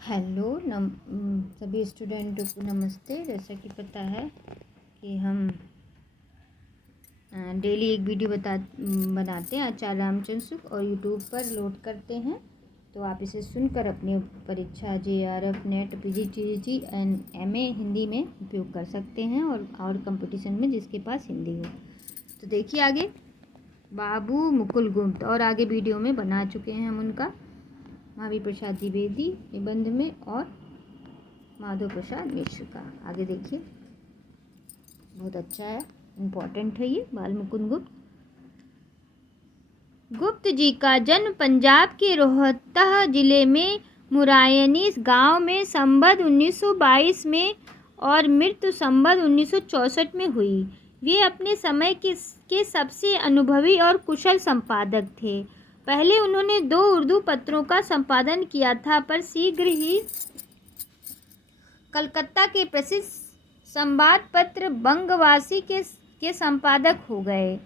Hello सभी स्टूडेंटों को नमस्ते। जैसा कि पता है कि हम डेली एक वीडियो बनाते हैं आचार्य रामचंद्र शुक्ल और यूट्यूब पर लोड करते हैं। तो आप इसे सुनकर अपनी परीक्षा JRF net PGTG and MA Hindi में उपयोग कर सकते हैं और कंपटीशन में जिसके पास हिंदी हो। तो देखिए आगे, बाबू मुकुल गुप्त और आगे वीडियो में बना चुके हैं हम उनका, महावीर प्रसाद द्विवेदी निबंध में और माधव प्रसाद मिश्र का। आगे देखिए, बहुत अच्छा है, इम्पोर्टेंट है ये। बाल मुकुंद गुप्त जी का जन्म पंजाब के रोहतक जिले में मुरायनी गांव में संवत 1922 में और मृत्यु संवत 1964 में हुई। वे अपने समय के सबसे अनुभवी और कुशल संपादक थे। पहले उन्होंने 2 उर्दू पत्रों का संपादन किया था, पर शीघ्र ही कलकत्ता के प्रसिद्ध संवाद पत्र बंगवासी के संपादक हो गए।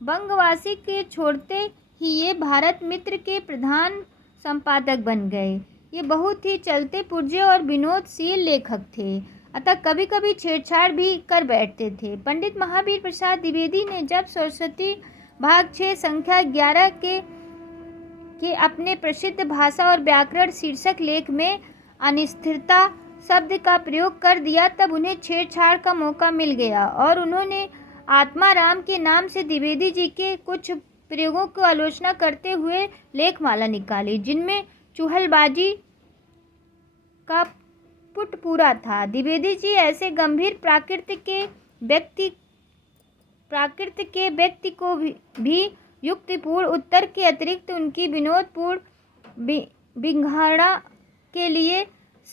बंगवासी के छोड़ते ही ये भारत मित्र के प्रधान संपादक बन गए। ये बहुत ही चलते पुर्जे और विनोदशील लेखक थे, अतः कभी कभी छेड़छाड़ भी कर बैठते थे। पंडित महावीर प्रसाद द्विवेदी ने जब सरस्वती भाग 6 संख्या 11 के अपने प्रसिद्ध भाषा और व्याकरण शीर्षक लेख में अनिश्चितता शब्द का प्रयोग कर दिया, तब उन्हें छेड़छाड़ का मौका मिल गया और उन्होंने आत्माराम के नाम से द्विवेदी जी के कुछ प्रयोगों की आलोचना करते हुए लेखमाला निकाली, जिनमें चुहलबाजी का पुट पूरा था। द्विवेदी जी ऐसे गंभीर प्राकृत के व्यक्ति को भी युक्तिपूर्ण उत्तर के अतिरिक्त उनकी विनोदपूर्ण विंघाड़ा के लिए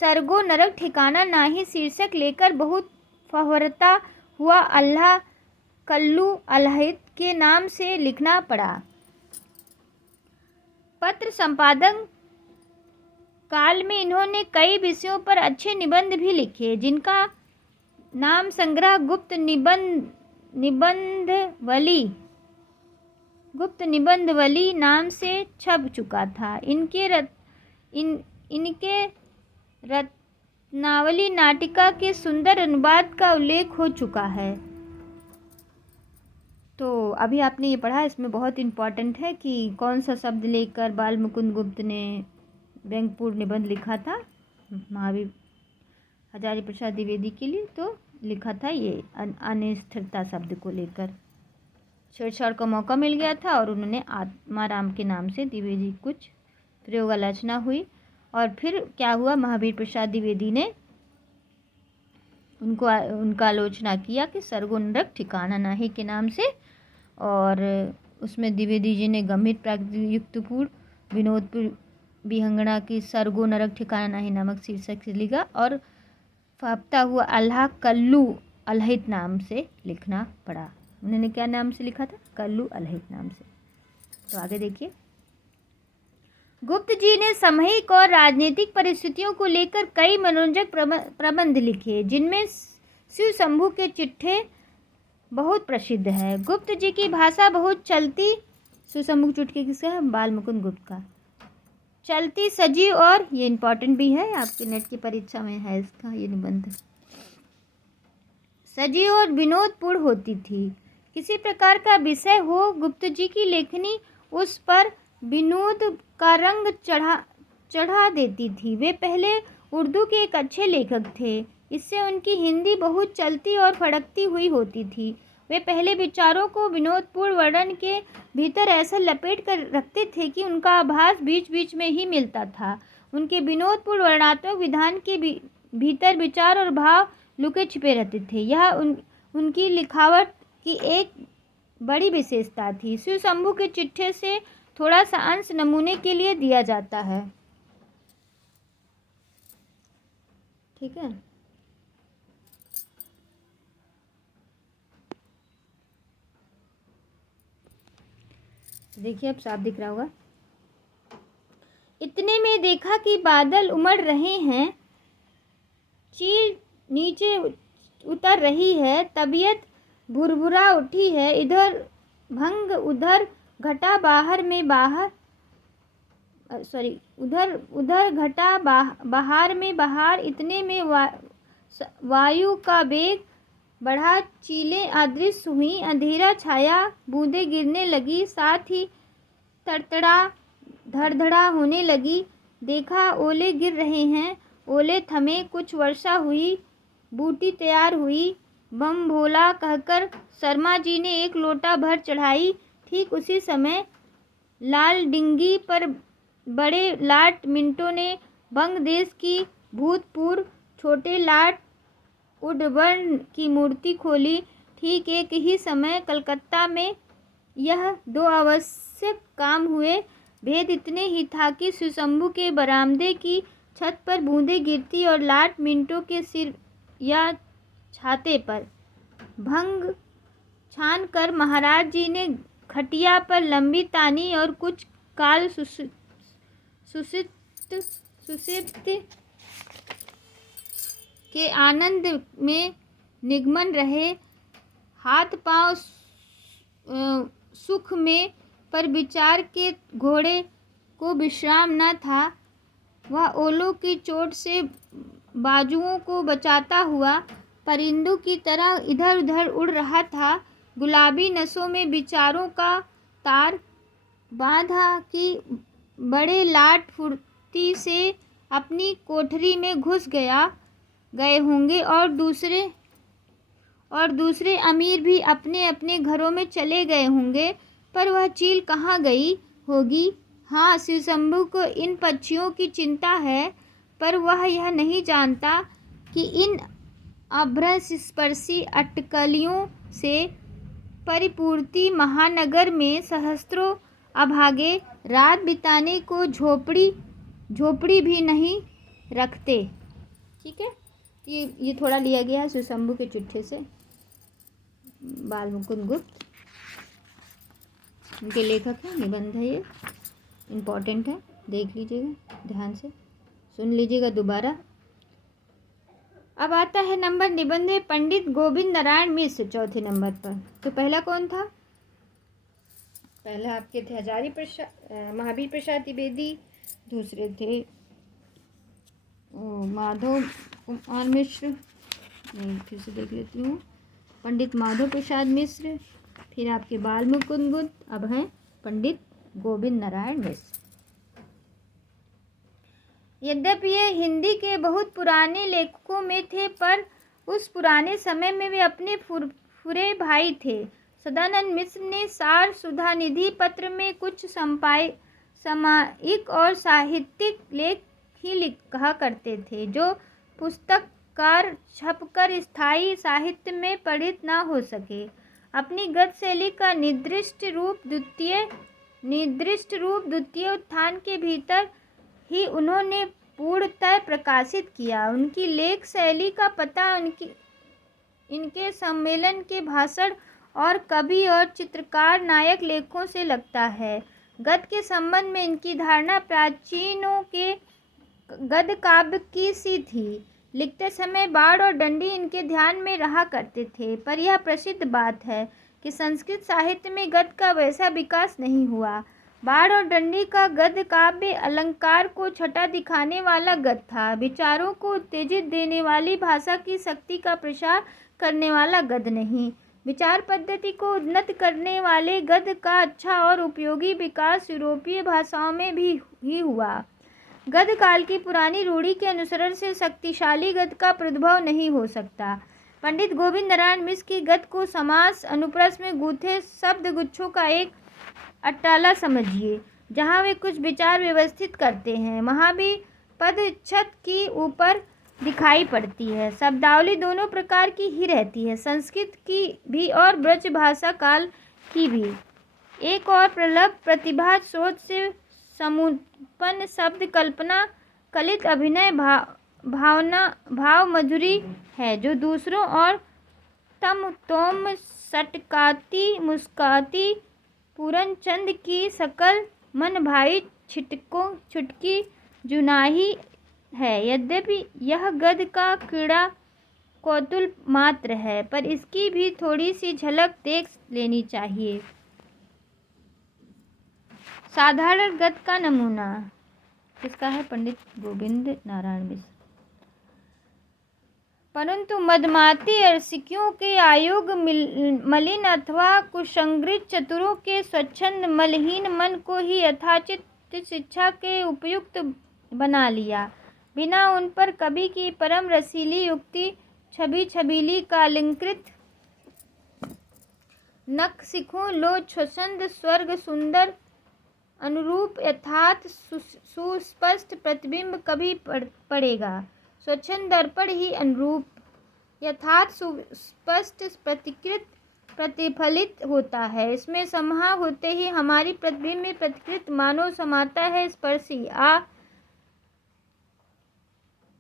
सरगो नरक ठिकाना नाही शीर्षक लेकर बहुत फहरता हुआ अल्लाह कल्लू अलहित के नाम से लिखना पड़ा। पत्र संपादन काल में इन्होंने कई विषयों पर अच्छे निबंध भी लिखे, जिनका नाम संग्रह गुप्त निबंधवली नाम से छप चुका था। इनके रत्नावली नाटिका के सुंदर अनुवाद का उल्लेख हो चुका है। तो अभी आपने ये पढ़ा, इसमें बहुत इम्पॉर्टेंट है कि कौन सा शब्द लेकर बाल मुकुंद गुप्त ने व्यंग्यपूर्ण निबंध लिखा था महावीर हजारी प्रसाद द्विवेदी के लिए। तो लिखा था ये अनिश्चितता शब्द को लेकर छेड़छाड़ का मौका मिल गया था और उन्होंने आत्माराम के नाम से द्विवेदी कुछ प्रयोग आलोचना हुई। और फिर क्या हुआ, महावीर प्रसाद द्विवेदी ने उनका आलोचना किया कि सरगो नरक ठिकाना नाही के नाम से, और उसमें द्विवेदी जी ने गंभीर प्राकृतिक युक्तिपूर्ण विनोदपूर्ण विहंगना की सरगो नरक ठिकाना नाही नामक शीर्षक से लिखा और फापता हुआ अल्लाह कल्लू अलहित नाम से लिखना पड़ा। उन्होंने क्या नाम से लिखा था? कल्लू अलहित नाम से। तो आगे देखिए, गुप्त जी ने सामयिक और राजनीतिक परिस्थितियों को लेकर कई मनोरंजक प्रबंध लिखे, जिनमें शिव शंभू के चिट्ठे बहुत प्रसिद्ध है। गुप्त जी की भाषा बहुत चलती, शिव शंभू चुटकी किसका है? बाल मुकुंद गुप्त का। चलती सजीव और ये इम्पोर्टेंट भी है, आपके नेट की परीक्षा में है इसका ये निबंध, सजीव और विनोदपूर्ण होती थी। किसी प्रकार का विषय हो, गुप्त जी की लेखनी उस पर विनोद का रंग चढ़ा देती थी। वे पहले उर्दू के एक अच्छे लेखक थे, इससे उनकी हिंदी बहुत चलती और फड़कती हुई होती थी। वे पहले विचारों को विनोदपूर्ण वर्णन के भीतर ऐसा लपेट कर रखते थे कि उनका आभास बीच बीच में ही मिलता था। उनके विनोदपूर्ण वर्णनात्मक विधान के भीतर विचार और भाव लुके छिपे रहते थे। यह उनकी लिखावट की एक बड़ी विशेषता थी। शिव शंभू के चिट्ठे से थोड़ा सा अंश नमूने के लिए दिया जाता है, ठीक है। देखिए, अब साफ दिख रहा होगा। इतने में देखा कि बादल उमड़ रहे हैं, चील नीचे उतर रही है, तबीयत भुरभुरा उठी है, इधर भंग उधर घटा, बाहर उधर उधर घटा बहार में बहार, इतने में वायु का वेग बढ़ा, चीलें अदृश्य हुई, अंधेरा छाया, बूंदें गिरने लगी, साथ ही तड़तड़ा धड़धड़ा होने लगी। देखा ओले गिर रहे हैं, ओले थमे, कुछ वर्षा हुई, बूटी तैयार हुई। बम भोला कहकर शर्मा जी ने एक लोटा भर चढ़ाई। ठीक उसी समय लाल डिंगी पर बड़े लाट मिंटो ने बंग देश की भूतपूर्व छोटे लाट उडबर्न की मूर्ति खोली। ठीक एक ही समय कलकत्ता में यह दो आवश्यक काम हुए। भेद इतने ही था कि शिवशंभू के बरामदे की छत पर बूंदें गिरती और लाट मिंटो के सिर या छाते पर भंग छान कर महाराज जी ने खटिया पर लंबी तानी और कुछ काल सुषिप्त के आनंद में निगमन रहे। हाथ पांव सुख में, पर विचार के घोड़े को विश्राम न था। वह ओलों की चोट से बाजुओं को बचाता हुआ परिंदों की तरह इधर उधर उड़ रहा था। गुलाबी नसों में विचारों का तार बांधा कि बड़े लाट फुर्ती से अपनी कोठरी में घुस गए होंगे और दूसरे अमीर भी अपने अपने घरों में चले गए होंगे। पर वह चील कहाँ गई होगी? हाँ, शिवशंभू को इन पक्षियों की चिंता है, पर वह यह नहीं जानता कि इन अभ्रस्पर्शी अटकलियों से परिपूर्ति महानगर में सहस्त्रों अभागे रात बिताने को झोपड़ी भी नहीं रखते। ठीक है, ये थोड़ा लिया गया है शिवशंभू के चिट्ठे से। बाल मुकुंद गुप्त उनके लेखक हैं, निबंध है, ये इम्पोर्टेंट है, देख लीजिएगा ध्यान से, सुन लीजिएगा दोबारा। अब आता है नंबर निबंध है पंडित गोविंद नारायण मिश्र, चौथे नंबर पर। तो पहला कौन था? पहला आपके थे महावीर प्रसाद द्विवेदी, दूसरे थे माधव कुमार मिश्र, मैं फिर से देख लेती हूँ, पंडित माधव प्रसाद मिश्र, फिर आपके बाल मुकुंद गुप्त, अब हैं पंडित गोविंद नारायण मिश्र। यद्यपि ये हिंदी के बहुत पुराने लेखकों में थे, पर उस पुराने समय में वे अपने फुरे भाई थे। सदानंद मिश्र ने सार सुधानिधि पत्र में कुछ सामायिक और साहित्यिक लेख ही लिखा करते थे, जो पुस्तककार छपकर स्थायी साहित्य में पठित न हो सके। अपनी गद्य शैली का निर्दिष्ट रूप द्वितीय उत्थान के भीतर ही उन्होंने पूर्णतः प्रकाशित किया। उनकी लेख शैली का पता इनके सम्मेलन के भाषण और कवि और चित्रकार नायक लेखों से लगता है। गद्य के संबंध में इनकी धारणा प्राचीनों के गद्य काव्य की सी थी। लिखते समय बाढ़ और डंडी इनके ध्यान में रहा करते थे, पर यह प्रसिद्ध बात है कि संस्कृत साहित्य में गद्य का वैसा विकास नहीं हुआ। बाढ़ और डंडी का गद्य काव्य अलंकार को छटा दिखाने वाला गद्य था, विचारों को उत्तेजित देने वाली भाषा की शक्ति का प्रसार करने वाला गद्य नहीं। विचार पद्धति को उन्नत करने वाले गद्य का अच्छा और उपयोगी विकास यूरोपीय भाषाओं में भी ही हुआ। गद्य काल की पुरानी रूढ़ी के अनुसरण से शक्तिशाली गद्य का प्रादुर्भाव नहीं हो सकता। पंडित गोविंद नारायण मिश्र की गद्य को समास अनुप्रास में गूंथे शब्द गुच्छों का एक अट्टाला समझिए, जहाँ वे कुछ विचार व्यवस्थित करते हैं, वहाँ भी पद छत की ऊपर दिखाई पड़ती है। शब्दावली दोनों प्रकार की ही रहती है, संस्कृत की भी और ब्रज भाषा काल की भी। एक और प्रलभ प्रतिभा सोच से समुत्पन्न शब्द कल्पना कलित अभिनय भाव मधुरी है, जो दूसरों और तम तोम सटकाती मुस्काती पूरनचंद की सकल मन भाई छुटकी जुनाही है। यद्यपि यह गद्य का कीड़ा कौतूल मात्र है, पर इसकी भी थोड़ी सी झलक देख लेनी चाहिए। साधारण गद्य का नमूना। किसका है? पंडित गोविंद नारायण मिश्र। परंतु मदमाती अरसिकियों के आयोग मलिन अथवा कुसंस्कृत चतुरों के स्वच्छंद मलहीन मन को ही यथाचित शिक्षा के उपयुक्त बना लिया, बिना उन पर कवि की परम रसीली युक्ति छबी छबीली कालंकृत नख सिखों लो छंद स्वर्ग सुंदर अनुरूप यथार्थ सुस्पष्ट प्रतिबिंब कभी पड़ेगा। स्वच्छंद दर्पण ही अनुरूप यथार्थ सुस्पष्ट प्रतिकृत प्रतिफलित होता है। इसमें समाह होते ही हमारी प्रतिबिंब में प्रतिकृत मानो समाता है स्पर्शी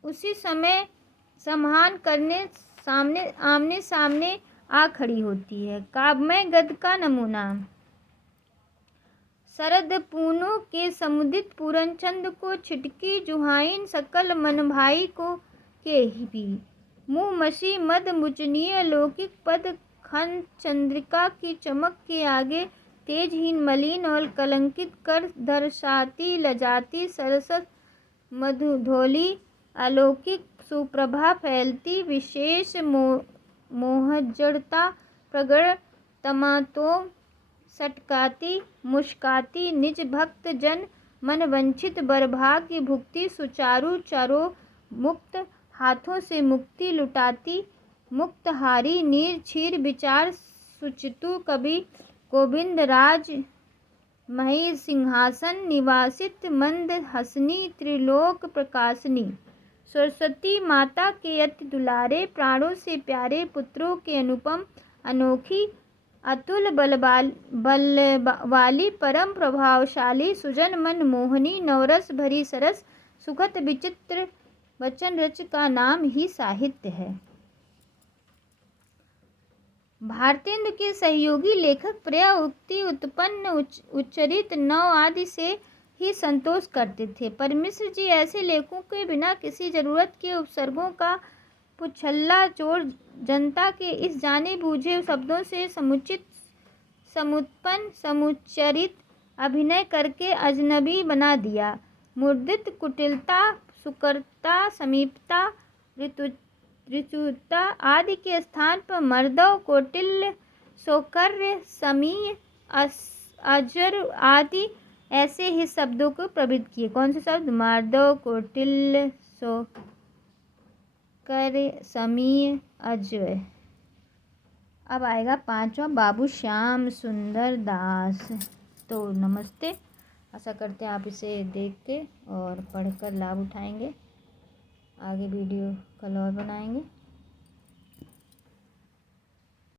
उसी समय समाहन करने आमने सामने आ खड़ी होती है। काव्यमय गद्य का नमूना शरद पूनों के समुदित पूरनचंद को छिटकी जुहाइन सकल मन भाई को के भी मुँह मसी मद मुचनीय लौकिक पद खन चंद्रिका की चमक के आगे तेजहीन मलिन और कलंकित कर दर्शाती लजाती सरसत मधुधौली अलौकिक सुप्रभा फैलती विशेष मोहजड़ता प्रगड़ तमातों सटकाती मुस्काती निज भक्त जन मन वंचित बरभाग्य भुक्ति सुचारू चरो मुक्त हाथों से मुक्ति लुटाती मुक्तहारी नीर क्षीर विचार सुचितु कवि गोविंद राज मही सिंहासन निवासित मंद हसनी त्रिलोक प्रकाशनी सरस्वती माता के अति दुलारे प्राणों से प्यारे पुत्रों के अनुपम अनोखी अतुल बल वाली परम प्रभावशाली सुजन मन मोहनी नवरस भरी सरस सुखद विचित्र वचन रच का नाम ही साहित्य है। भारतेंदु के सहयोगी लेखक प्राय उक्ति उत्पन्न उच्चरित नव आदि से ही संतोष करते थे, पर मिश्र जी ऐसे लेखों के बिना किसी जरूरत के उपसर्गों का पुछल्ला चोर जनता के इस जाने बूझे शब्दों से समुचित समुत्पन्न समुच्चरित अभिनय करके अजनबी बना दिया। मुद्रित कुटिलता सुकरता समीपता ऋतुता आदि के स्थान पर मर्दव कौटिल्य सौकर्य समीय अजर आदि ऐसे ही शब्दों को प्रवृत्त किए। कौन से शब्द? मार्दव कौटिल्य सौकर्य समीय अजय। अब आएगा पांचवा बाबू श्याम सुंदर दास। तो नमस्ते, आशा करते हैं आप इसे देख के और पढ़कर लाभ उठाएंगे। आगे वीडियो कल और बनाएंगे।